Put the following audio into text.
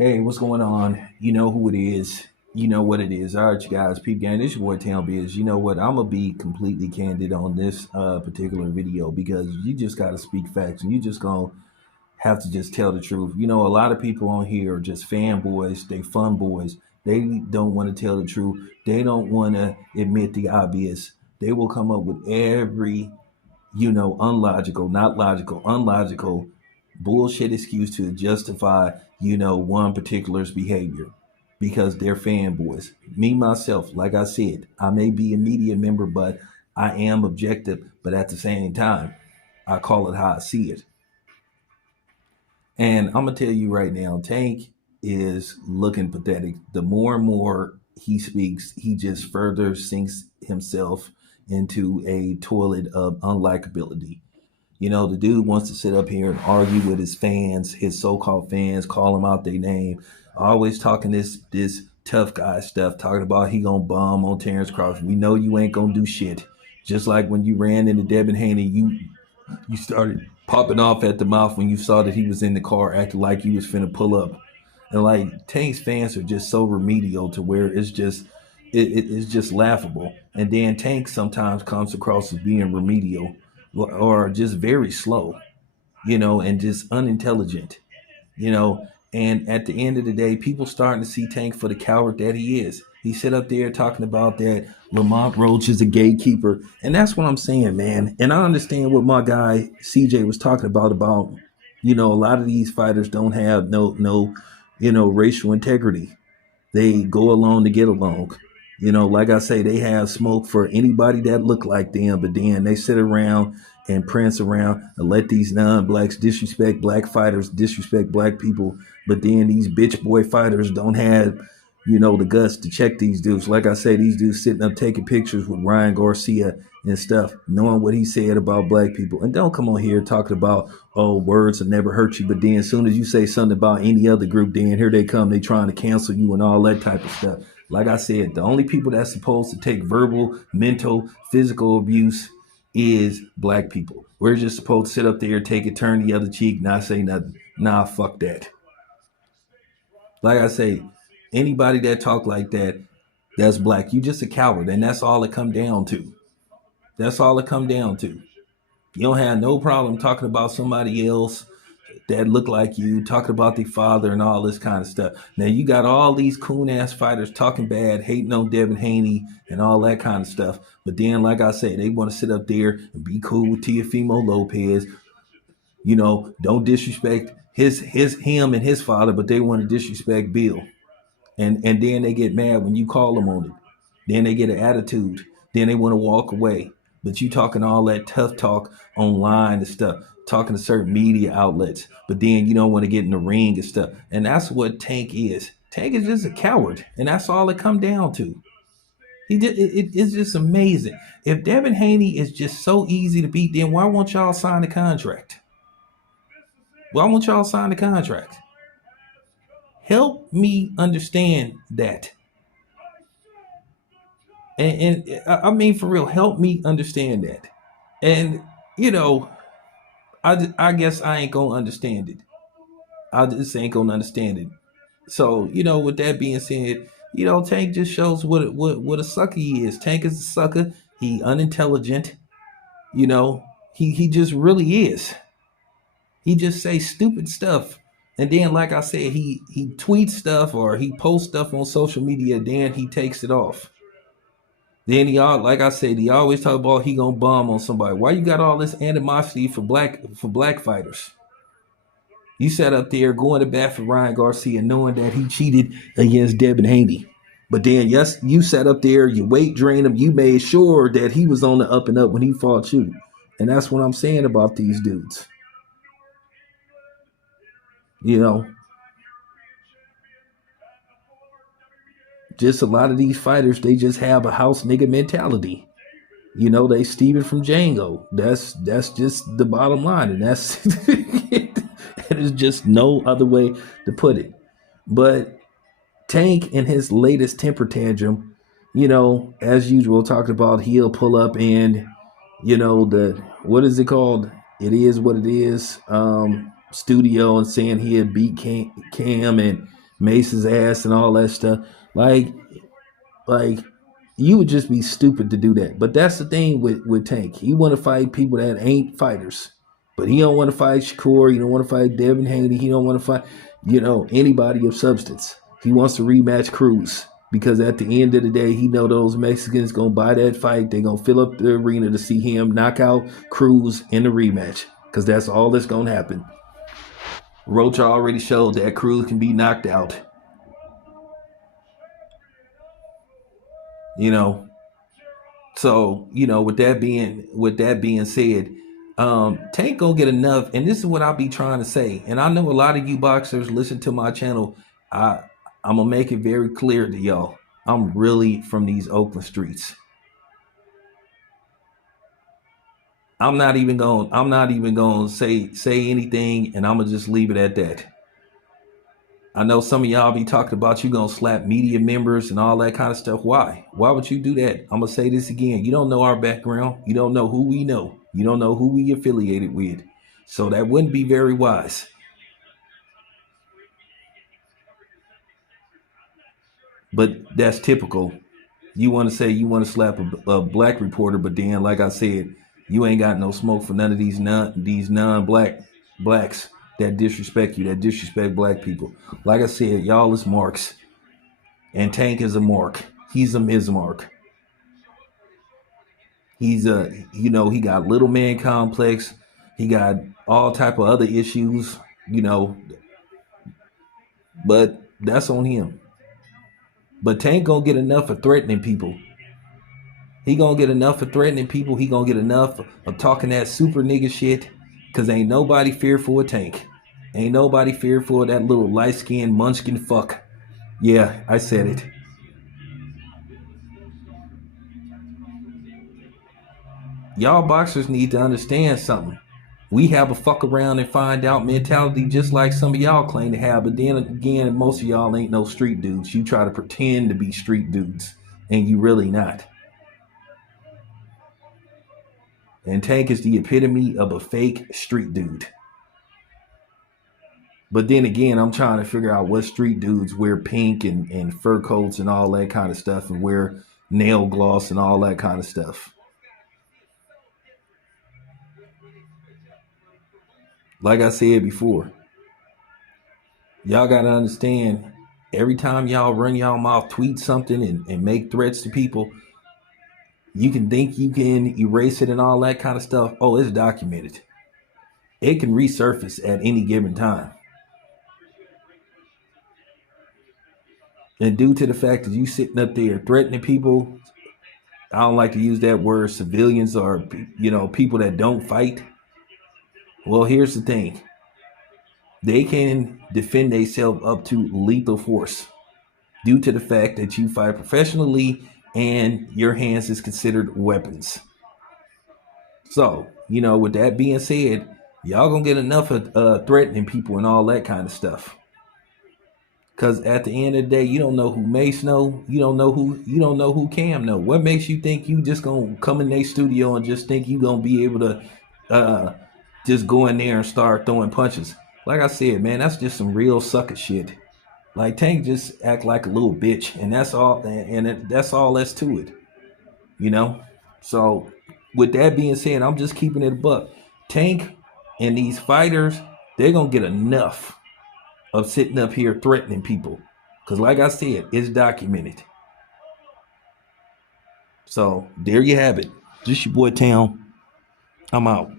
Hey, what's going on? You know who it is. You know what it is. All right, you guys, peep gang. This your boy Town Biz. You know what? I'm gonna be completely candid on this particular video because you just gotta speak facts and you just gonna have to just tell the truth. You know, a lot of people on here are just fanboys. They fun boys. They don't want to tell the truth. They don't want to admit the obvious. They will come up with every unlogical, not logical, unlogical bullshit excuse to justify, one particular's behavior because they're fanboys. Me, myself, like I said, I may be a media member, but I am objective, but at the same time, I call it how I see it. And I'm gonna tell you right now, Tank is looking pathetic. The more and more he speaks, he just further sinks himself into a toilet of unlikability. You know, the dude wants to sit up here and argue with his fans, his so-called fans, call them out their name, always talking this tough guy stuff, talking about he gonna bomb on Terrence Crawford. We know you ain't gonna do shit. Just like when you ran into Devin Haney, you started popping off at the mouth when you saw that he was in the car, acting like he was finna pull up. And like Tank's fans are just so remedial to where it's just laughable. And then Tank sometimes comes across as being remedial or just very slow, and just unintelligent, you know. And at the end of the day, people starting to see Tank for the coward that he is. He sit up there talking about that Lamont Roach is a gatekeeper, and that's what I'm saying, man. And I understand what my guy CJ was talking about. A lot of these fighters don't have no racial integrity. They go along to get along. Like I say, they have smoke for anybody that look like them, but then they sit around and prance around and let these non-blacks disrespect black fighters, disrespect black people. But then these bitch boy fighters don't have, the guts to check these dudes. Like I say, these dudes sitting up taking pictures with Ryan Garcia and stuff, knowing what he said about black people. And don't come on here talking about, oh, words will never hurt you. But then as soon as you say something about any other group, then here they come, they trying to cancel you and all that type of stuff. Like I said, the only people that's supposed to take verbal, mental, physical abuse is black people. We're just supposed to sit up there, take it, turn the other cheek, not say nothing. Nah, fuck that. Like I say, anybody that talk like that, that's black. You just a coward, and that's all it come down to. That's all it come down to. You don't have no problem talking about somebody else that look like you, talking about their father and all this kind of stuff. Now you got all these coon ass fighters talking bad, hating on Devin Haney and all that kind of stuff. But then, like I say, they want to sit up there and be cool with Teofimo Lopez. Don't disrespect him and his father, but they want to disrespect Bill. And then they get mad when you call them on it. Then they get an attitude. Then they want to walk away. But you talking all that tough talk online and stuff, talking to certain media outlets, but then you don't want to get in the ring and stuff. And that's what Tank is. Tank is just a coward, and that's all it come down to. It's just amazing. If Devin Haney is just so easy to beat, then why won't y'all sign the contract? Why won't y'all sign the contract? Help me understand that. And I mean, for real, help me understand that. And, you know, I guess I ain't going to understand it. I just ain't going to understand it. So, with that being said, Tank just shows what a sucker he is. Tank is a sucker. He unintelligent. You know, he just really is. He just say stupid stuff. And then, like I said, he tweets stuff or he posts stuff on social media. Then he takes it off. Then like I said, he always talk about he gonna bomb on somebody. Why you got all this animosity for black fighters? You sat up there going to bat for Ryan Garcia, knowing that he cheated against Devin Haney. But then, yes, you sat up there, you weight drained him, you made sure that he was on the up and up when he fought you. And that's what I'm saying about these dudes. You know, just a lot of these fighters, they just have a house nigga mentality. They Steven from Django. That's just the bottom line, and that's there's just no other way to put it. But Tank in his latest temper tantrum, as usual, talked about he'll pull up and the what is it called? It is what it is. Studio and saying he'll beat Cam and Mace's ass and all that stuff. Like, like you would just be stupid to do that. But that's the thing with Tank. He want to fight people that ain't fighters. But he don't want to fight Shakur. He don't want to fight Devin Haney. He don't want to fight, anybody of substance. He wants to rematch Cruz because at the end of the day, he know those Mexicans gonna buy that fight. They gonna fill up the arena to see him knock out Cruz in the rematch because that's all that's gonna happen. Rocha already showed that Cruz can be knocked out. So with that being said, Tank gonna get enough, and this is what I'll be trying to say. And I know a lot of you boxers listen to my channel. I'm gonna make it very clear to y'all. I'm really from these Oakland streets. I'm not even gonna say anything, and I'm gonna just leave it at that. I know some of y'all be talking about you gonna slap media members and all that kind of stuff. Why? Why would you do that? I'm gonna say this again. You don't know our background. You don't know who we know. You don't know who we affiliated with. So that wouldn't be very wise. But that's typical. You want to say you want to slap a black reporter, but then, like I said, you ain't got no smoke for none of these non-black blacks that disrespect you, that disrespect black people. Like I said, y'all is marks, and Tank is a mark. He's a Bismarck. He's he got little man complex. He got all type of other issues, but that's on him. But Tank gonna get enough of threatening people. He gonna get enough of threatening people. He gonna get enough of talking that super nigga shit. Cause ain't nobody fearful of Tank. Ain't nobody fearful of that little light-skinned munchkin fuck. Yeah, I said it. Y'all boxers need to understand something. We have a fuck around and find out mentality just like some of y'all claim to have. But then again, most of y'all ain't no street dudes. You try to pretend to be street dudes, and you really not. And Tank is the epitome of a fake street dude. But then again, I'm trying to figure out what street dudes wear pink and fur coats and all that kind of stuff and wear nail gloss and all that kind of stuff. Like I said before, y'all got to understand, every time y'all run y'all mouth, tweet something and make threats to people, you can think you can erase it and all that kind of stuff. Oh, it's documented. It can resurface at any given time. And due to the fact that you sitting up there threatening people, I don't like to use that word, civilians or people that don't fight. Well, here's the thing. They can defend themselves up to lethal force due to the fact that you fight professionally and your hands is considered weapons. So, with that being said, y'all gonna get enough of threatening people and all that kind of stuff. Cause at the end of the day, you don't know who Mace know. You don't know who Cam know. What makes you think you just gonna come in their studio and just think you gonna be able to just go in there and start throwing punches? Like I said, man, that's just some real sucker shit. Like Tank just act like a little bitch, and that's all. And that's all that's to it, So with that being said, I'm just keeping it a buck. Tank and these fighters, they're gonna get enough of sitting up here threatening people. Because like I said, it's documented. So there you have it. Just your boy Town. I'm out.